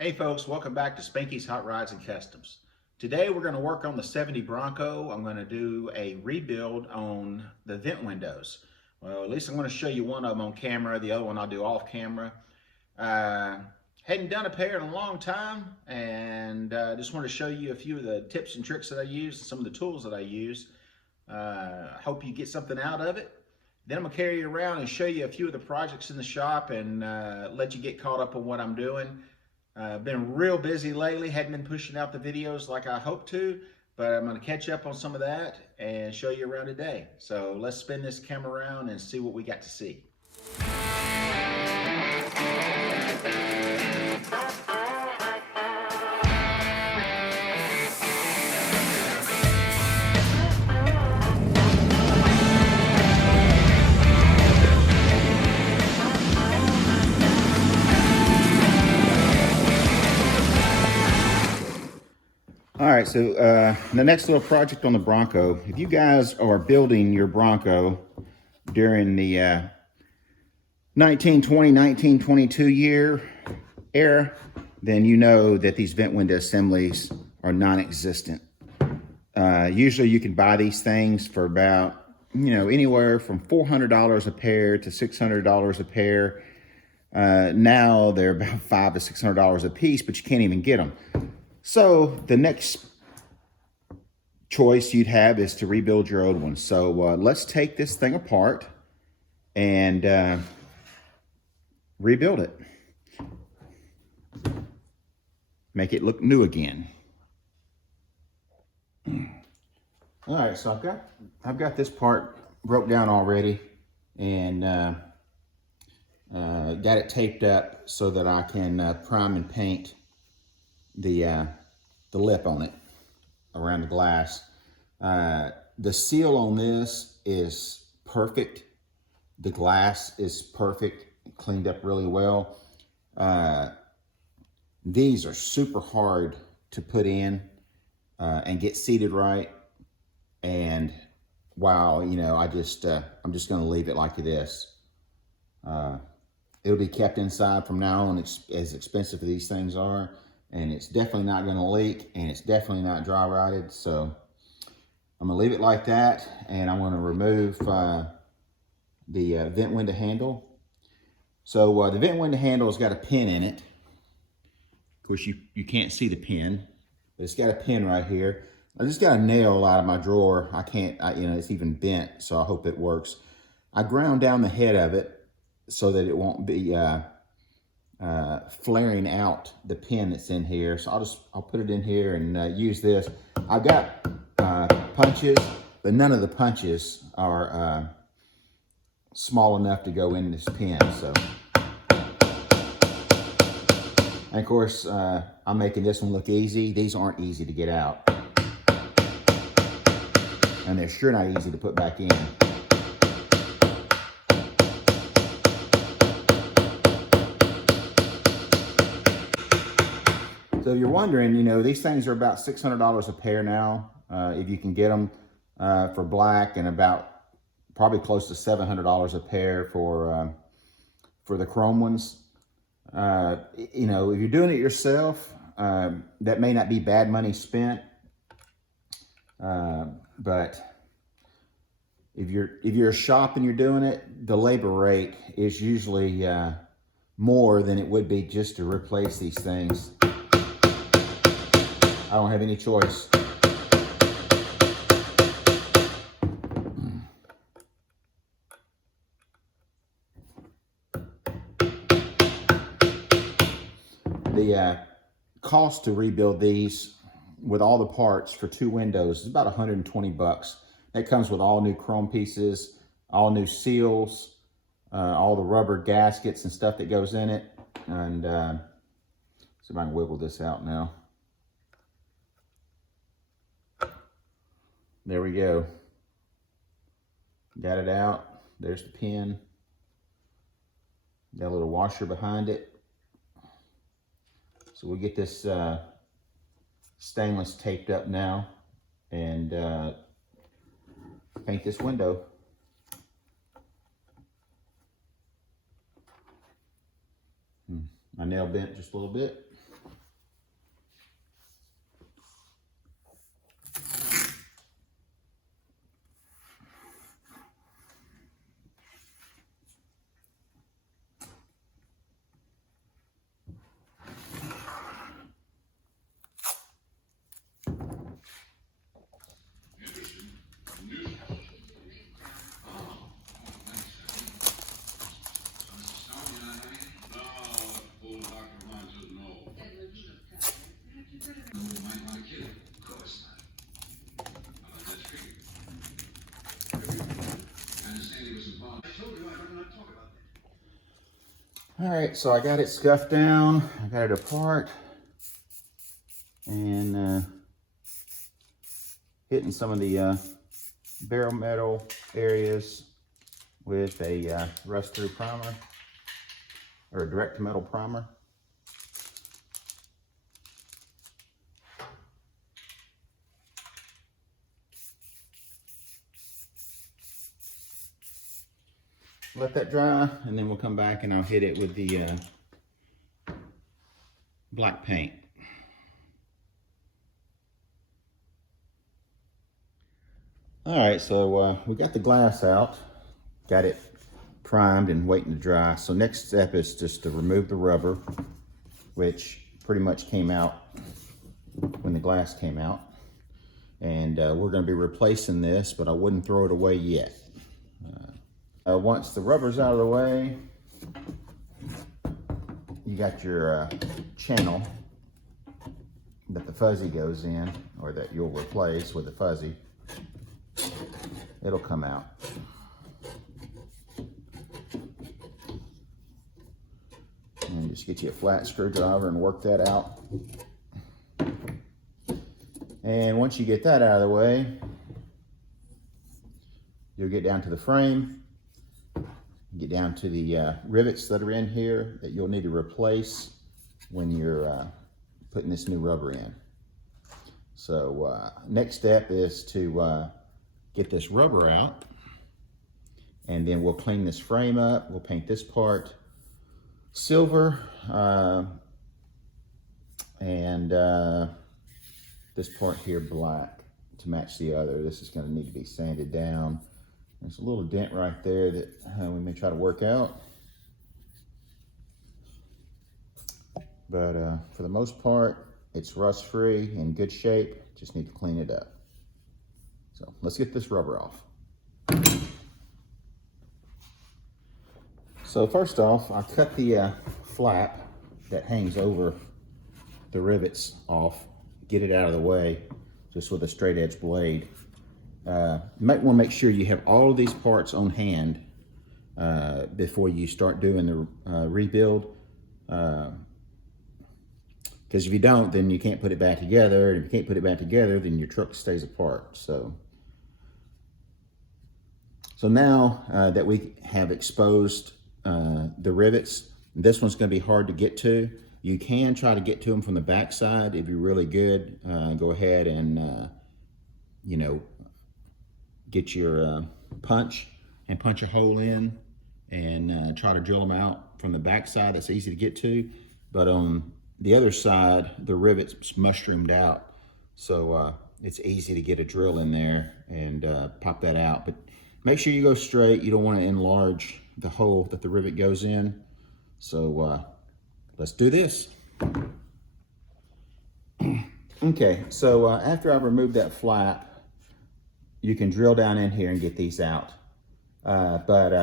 Hey folks, welcome back to Spanky's Hot Rods and Customs. Today we're going to work on the 70 Bronco. I'm going to do a rebuild on the vent windows. Well, at least I'm going to show you one of them on camera. The other one I'll do off camera. Hadn't done a pair in a long time, and just want to show you a few of the tips and tricks that I use and some of the tools that I use. Hope you get something out of it. Then I'm going to carry you around and show you a few of the projects in the shop and let you get caught up on what I'm doing. Been real busy lately, hadn't been pushing out the videos like I hoped to, but I'm going to catch up on some of that and show you around today. So let's spin this camera around and see what we got to see. All right, so the next little project on the Bronco, if you guys are building your Bronco during the 1920, 1922 year era, then you know that these vent window assemblies are non-existent. Usually you can buy these things for about, anywhere from $400 a pair to $600 a pair. Now they're about $500 to $600 a piece, but you can't even get them. So the next choice you'd have is to rebuild your old one. So let's take this thing apart and rebuild it. Make it look new again. All right, so I've got this part broke down already and got it taped up so that I can prime and paint the lip on it around the glass. The seal on this is perfect. The glass is perfect, cleaned up really well. These are super hard to put in and get seated right. And wow, I'm just going to leave it like this. It'll be kept inside from now on, as expensive as these things are. And it's definitely not going to leak, and it's definitely not dry rotted. So I'm going to leave it like that, and I'm going to remove the vent window handle. So the vent window handle has got a pin in it. Of course, you can't see the pin, but it's got a pin right here. I just got a nail out of my drawer. I can't, it's even bent, so I hope it works. I ground down the head of it so that it won't be flaring out the pin that's in here. So I'll put it in here and use this. I've got punches, but none of the punches are small enough to go in this pin. So, and of course, I'm making this one look easy. These aren't easy to get out, and they're sure not easy to put back in. So if you're wondering, these things are about $600 a pair now, if you can get them for black, and about probably close to $700 a pair for the chrome ones. If you're doing it yourself, that may not be bad money spent, but if you're a shop and you're doing it, the labor rate is usually more than it would be just to replace these things. I don't have any choice. The cost to rebuild these with all the parts for 2 windows is about 120 bucks. That comes with all new chrome pieces, all new seals, all the rubber gaskets and stuff that goes in it. And see if I can wiggle this out now. There we go. Got it out. There's the pin. Got a little washer behind it. So we'll get this stainless taped up now and paint this window. My nail bent just a little bit. All right, so I got it scuffed down. I got it apart. And hitting some of the barrel metal areas with a rust through primer or a direct to metal primer. Let that dry, and then we'll come back and I'll hit it with the black paint. All right, so we got the glass out, got it primed and waiting to dry. So next step is just to remove the rubber, which pretty much came out when the glass came out. And we're going to be replacing this, but I wouldn't throw it away yet. Once the rubber's out of the way, you got your channel that the fuzzy goes in, or that you'll replace with the fuzzy. It'll come out. And just get you a flat screwdriver and work that out. And once you get that out of the way, you'll get down to the frame, get down to the rivets that are in here that you'll need to replace when you're putting this new rubber in. So next step is to get this rubber out, and then we'll clean this frame up. We'll paint this part silver, and this part here black to match the other. This is going to need to be sanded down. There's a little dent right there that we may try to work out. But for the most part, it's rust-free, in good shape. Just need to clean it up. So let's get this rubber off. So first off, I cut the flap that hangs over the rivets off, get it out of the way, just with a straight edge blade. You might want to make sure you have all of these parts on hand before you start doing the rebuild. Because if you don't, then you can't put it back together. And if you can't put it back together, then your truck stays apart. So now that we have exposed the rivets, this one's going to be hard to get to. You can try to get to them from the back side if you're really good. Go ahead and you know, get your punch and punch a hole in and try to drill them out from the back side. That's easy to get to. But on the other side, the rivets mushroomed out, so it's easy to get a drill in there and pop that out. But make sure you go straight. You don't want to enlarge the hole that the rivet goes in. So let's do this. Okay, so after I've removed that flap, you can drill down in here and get these out. But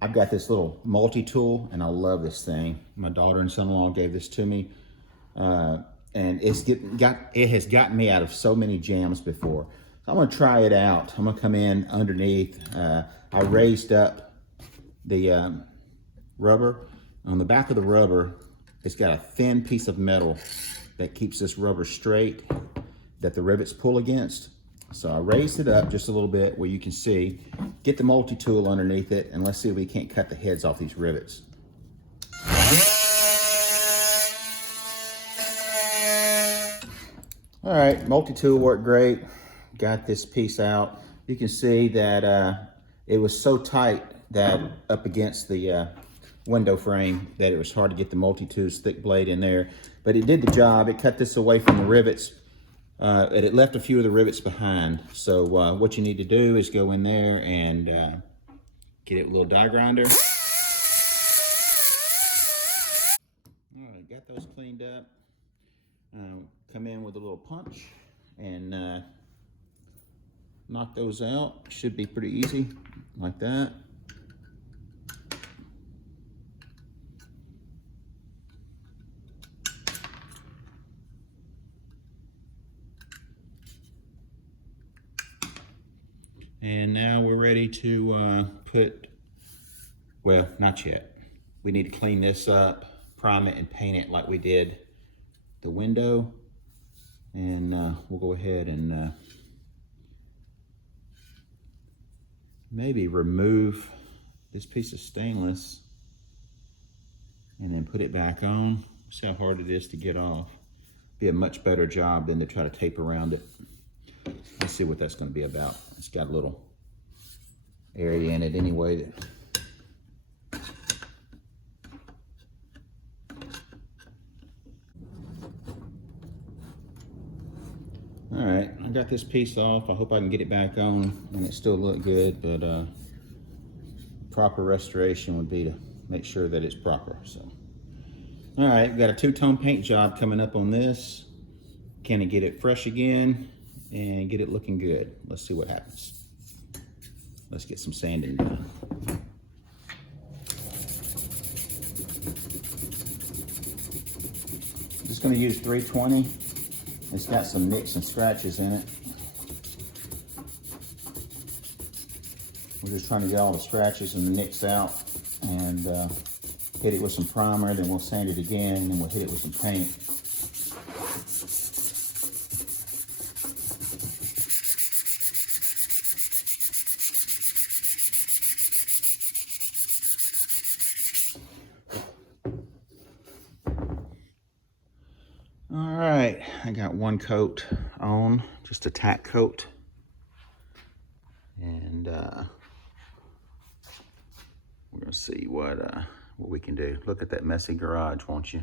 I've got this little multi-tool, and I love this thing. My daughter and son-in-law gave this to me. And it has gotten me out of so many jams before. So I'm gonna try it out. I'm gonna come in underneath. I raised up the rubber. On the back of the rubber, it's got a thin piece of metal that keeps this rubber straight that the rivets pull against. So I raised it up just a little bit where you can see. Get the multi-tool underneath it, and let's see if we can't cut the heads off these rivets. All right, multi-tool worked great. Got this piece out. You can see that it was so tight that up against the window frame that it was hard to get the multi-tool's thick blade in there. But it did the job. It cut this away from the rivets. And it left a few of the rivets behind. So what you need to do is go in there and get it with a little die grinder. All right, got those cleaned up. Come in with a little punch and knock those out. Should be pretty easy, like that. And now we're ready to put, well, not yet. We need to clean this up, prime it, and paint it like we did the window. And we'll go ahead and maybe remove this piece of stainless and then put it back on. See how hard it is to get off. Be a much better job than to try to tape around it. Let's see what that's going to be about. It's got a little area in it anyway. All right, I got this piece off. I hope I can get it back on and it still look good, but proper restoration would be to make sure that it's proper. So, all right, we've got a two-tone paint job coming up on this. Can I get it fresh again and get it looking good? Let's see what happens. Let's get some sanding done. Just going to use 320. It's got some nicks and scratches in it. We're just trying to get all the scratches and the nicks out and hit it with some primer, then we'll sand it again, and then we'll hit it with some paint. All right, I got one coat on, just a tack coat. And we're gonna see what we can do. Look at that messy garage, won't you?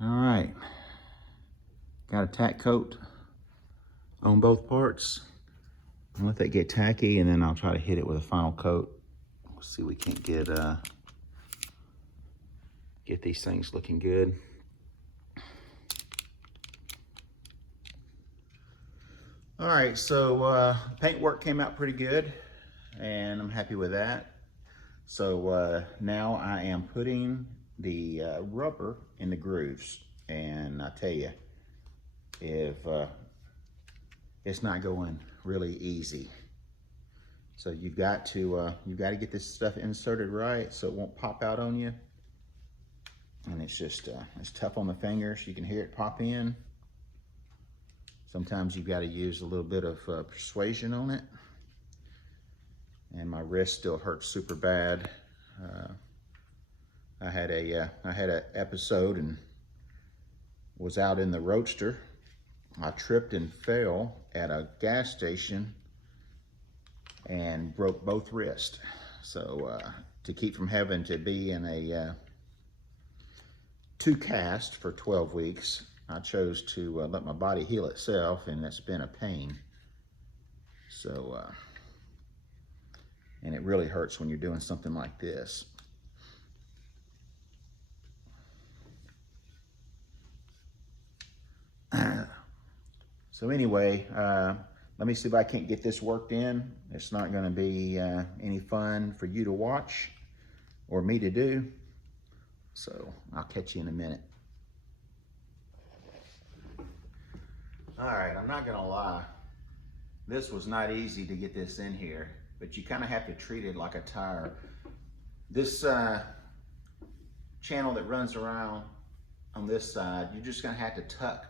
All right, got a tack coat on both parts. I'll let that get tacky, and then I'll try to hit it with a final coat. We'll see if we can't get these things looking good. All right, so paint work came out pretty good, and I'm happy with that. So now I am putting the rubber in the grooves, and I tell you, if it's not going really easy. So you've got to get this stuff inserted right so it won't pop out on you. And it's just it's tough on the fingers. You can hear it pop in. Sometimes you've got to use a little bit of persuasion on it. And my wrist still hurts super bad. I had a episode and was out in the roadster. I tripped and fell at a gas station and broke both wrists. So to keep from having to be in a 2 cast for 12 weeks, I chose to let my body heal itself, and that's been a pain. So, and it really hurts when you're doing something like this. So anyway, let me see if I can't get this worked in. It's not going to be any fun for you to watch or me to do. So I'll catch you in a minute. All right, I'm not going to lie. This was not easy to get this in here, but you kind of have to treat it like a tire. This channel that runs around on this side, you're just going to have to tuck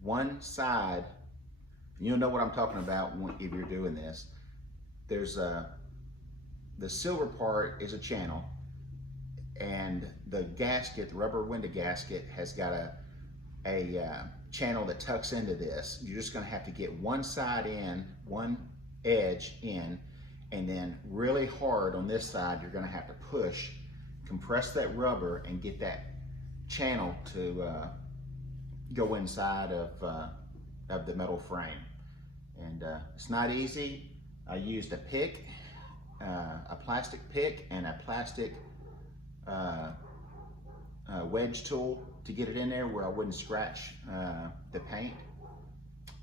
one side. You'll know what I'm talking about if you're doing this. There's the silver part is a channel, and the gasket, the rubber window gasket, has got a channel that tucks into this. You're just going to have to get one side in, one edge in, and then really hard on this side. You're going to have to push, compress that rubber, and get that channel to go inside of the metal frame. And it's not easy. I used a pick, a plastic pick, and a plastic wedge tool to get it in there where I wouldn't scratch the paint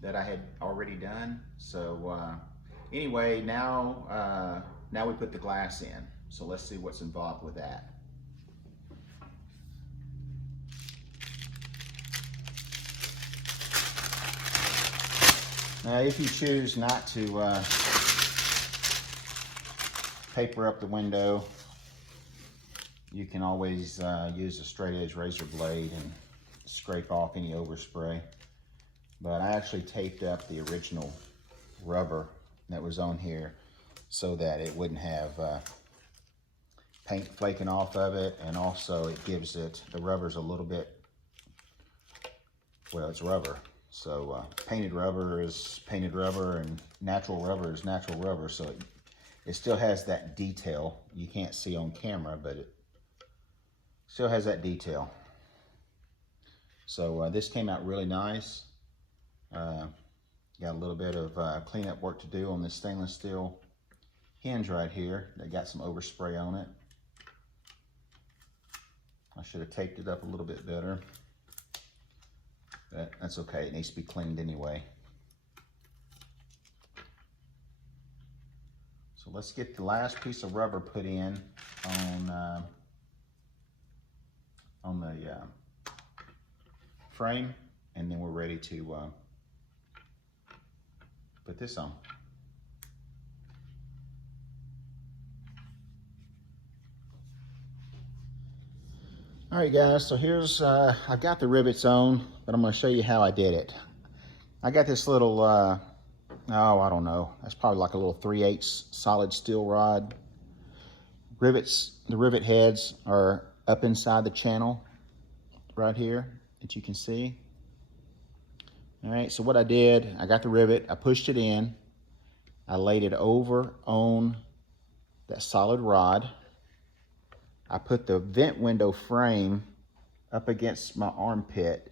that I had already done. So anyway, now we put the glass in. So let's see what's involved with that. Now, if you choose not to paper up the window, you can always use a straight edge razor blade and scrape off any overspray. But I actually taped up the original rubber that was on here so that it wouldn't have paint flaking off of it, and also it gives it, the rubber's a little bit, well, it's rubber. So painted rubber is painted rubber and natural rubber is natural rubber. So it still has that detail. You can't see on camera, but it still has that detail. So this came out really nice. Got a little bit of cleanup work to do on this stainless steel hinge right here that got some overspray on it. I should have taped it up a little bit better, but that's okay. It needs to be cleaned anyway. So let's get the last piece of rubber put in on the frame, and then we're ready to put this on. All right, guys, so here's, I've got the rivets on, but I'm gonna show you how I did it. I got this little, oh, I don't know, that's probably like a little 3/8 solid steel rod. Rivets, the rivet heads are up inside the channel right here that you can see. All right, so what I did, I got the rivet, I pushed it in, I laid it over on that solid rod. I put the vent window frame up against my armpit,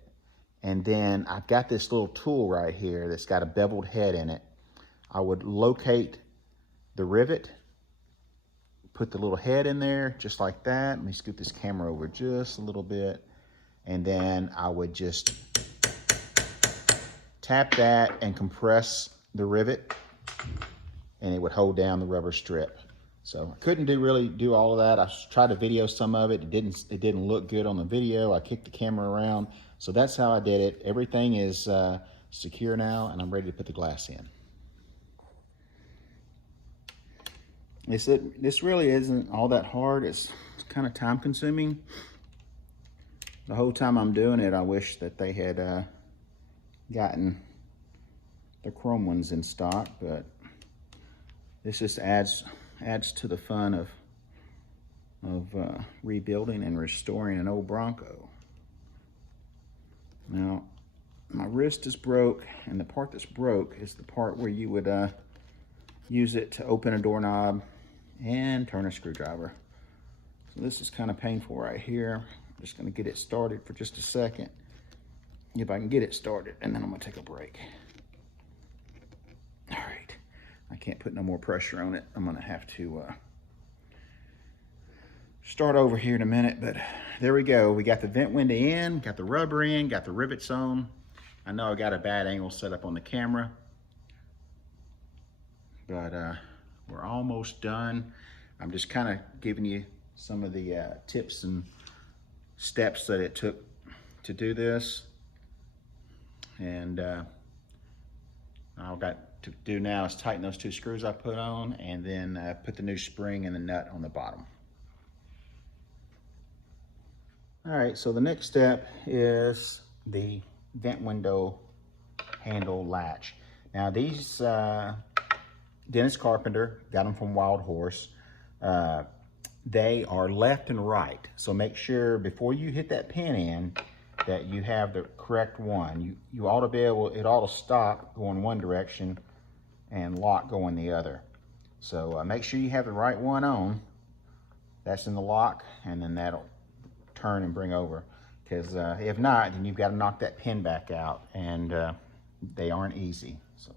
and then I've got this little tool right here that's got a beveled head in it. I would locate the rivet, put the little head in there just like that. Let me scoot this camera over just a little bit, and then I would just tap that and compress the rivet, and it would hold down the rubber strip. So I couldn't really do all of that. I tried to video some of it. It didn't look good on the video. I kicked the camera around. So that's how I did it. Everything is secure now, and I'm ready to put the glass in. This really isn't all that hard. It's kind of time consuming. The whole time I'm doing it, I wish that they had gotten the chrome ones in stock, but this just adds to the fun of rebuilding and restoring an old Bronco. Now, my wrist is broke, and the part that's broke is the part where you would use it to open a doorknob and turn a screwdriver. So this is kind of painful right here. I'm just gonna get it started for just a second, if I can get it started, and then I'm gonna take a break. All right, I can't put no more pressure on it. I'm gonna have to start over here in a minute, but there we go. We got the vent window in, got the rubber in, got the rivets on. I know I got a bad angle set up on the camera, but we're almost done. I'm just kind of giving you some of the tips and steps that it took to do this. And all I've got to do now is tighten those 2 screws I put on, and then put the new spring and the nut on the bottom. All right, so the next step is the vent window handle latch. Now these, Dennis Carpenter, got them from Wild Horse. They are left and right. So make sure before you hit that pin in that you have the correct one. You ought to be able, it ought to stop going one direction and lock going the other. So make sure you have the right one on. That's in the lock, and then that'll turn and bring over. Because if not, then you've got to knock that pin back out, and they aren't easy. So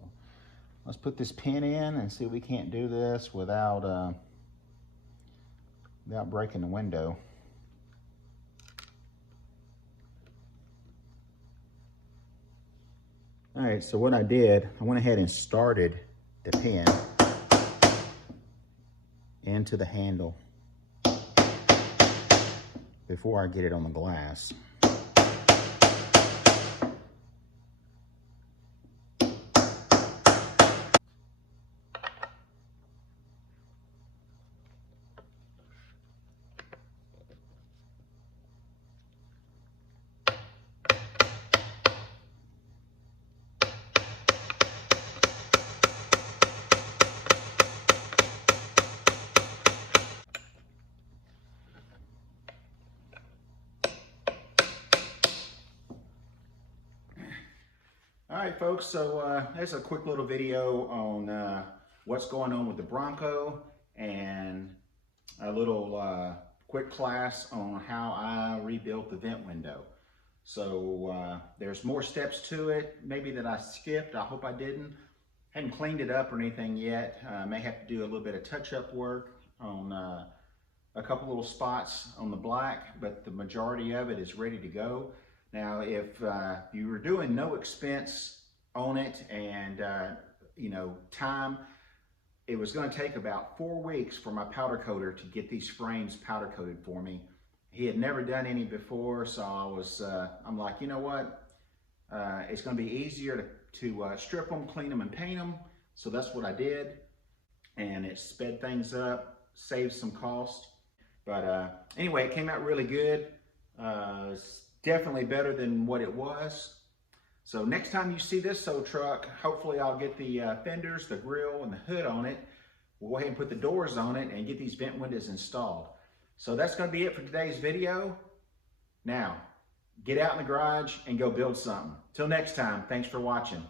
let's put this pin in and see if we can't do this without breaking the window. All right, so what I did, I went ahead and started the pin into the handle before I get it on the glass. folks, so there's a quick little video on what's going on with the Bronco and a little quick class on how I rebuilt the vent window. So there's more steps to it, maybe that I skipped. I hope I didn't. Hadn't cleaned it up or anything yet. May have to do a little bit of touch-up work on a couple little spots on the black, but the majority of it is ready to go. Now, if you were doing no expense on it and you know, time, it was going to take about 4 weeks for my powder coater to get these frames powder coated for me. He had never done any before, so I'm like, you know what? It's going to be easier to strip them, clean them, and paint them. So that's what I did, and it sped things up, saved some cost. But anyway, it came out really good. It's definitely better than what it was. So next time you see this tow truck, hopefully I'll get the fenders, the grill, and the hood on it. We'll go ahead and put the doors on it and get these vent windows installed. So that's going to be it for today's video. Now, get out in the garage and go build something. Till next time, thanks for watching.